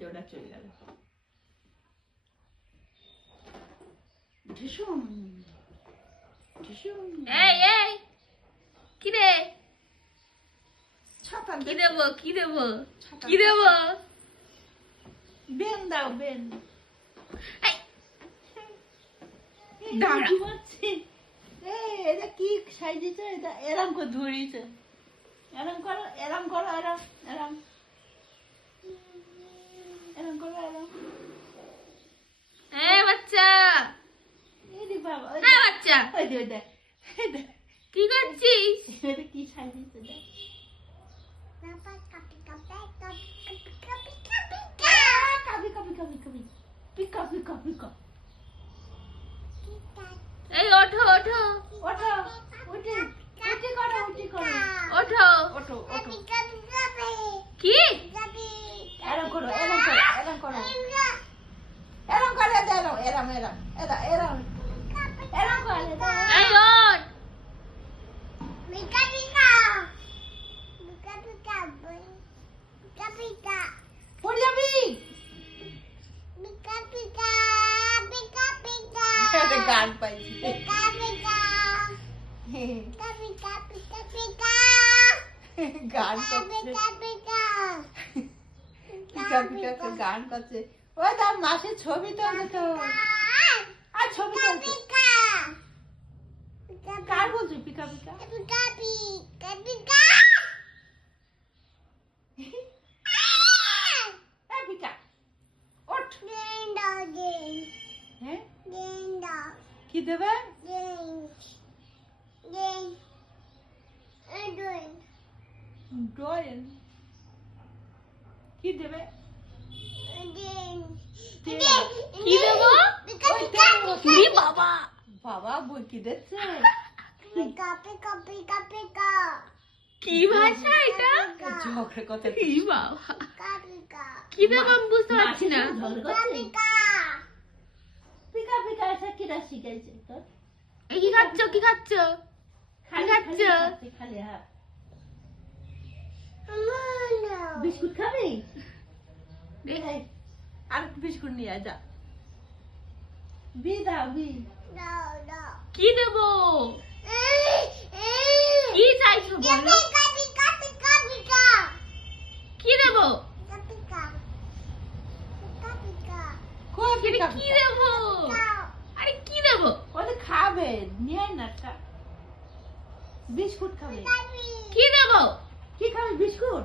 জোড়া চলে গেল। কি বেন এটা কি সাইজ এটা এরাম করে ধরিছে এরাম করো এরাম করো এরাম এরাম। বাবা ওই হ্যাঁ বাচ্চা। ওই দে, ওই দে, কি করছিস? দেখ। এই ওঠো ওঠো। ওঠো উঠি উঠি করো উঠি করো। ওঠো। ওঠো ওঠো। কি? এরম করো এরম করো এরম করো। এরম করে এরম এরম এরম এরম এরম এরম করে এই ওঠ পড়ে যাবি একটা গান পাইছি গান করছে গান করছে। ওই তার মাসের ছবি তো আর ছবি তুলছে কার বলছো পিকা পিকা এই পিকা ওঠ হ্যাঁ? কি দেবে? ড্রয়িং কি দেবে? কি দেবো? বাবা? বাবা বই কি দিচ্ছে? কি ভাষা এটা? ঝগড়া কথা কি বাবা? কি দেবো বুঝতে পারছি না? পিকা পিকা এসে কিরা শিখাইছে তোর? এই কি খাচ্ছ? কি খাচ্ছ? খালি খাচ্ছ? খালি খাচ্ছে, বিস্কুট খাবি? আর বিস্কুট নিয়ে আয়, যা। বি দাও বি। কি দেবো? কি চাইছো বলো কি দেবো কি? দেবো? আরে কি দেবো? কত খাবে? নিয়ে আয় না বিস্কুট খাবে। কি দেবো? কি খাবে? বিস্কুট?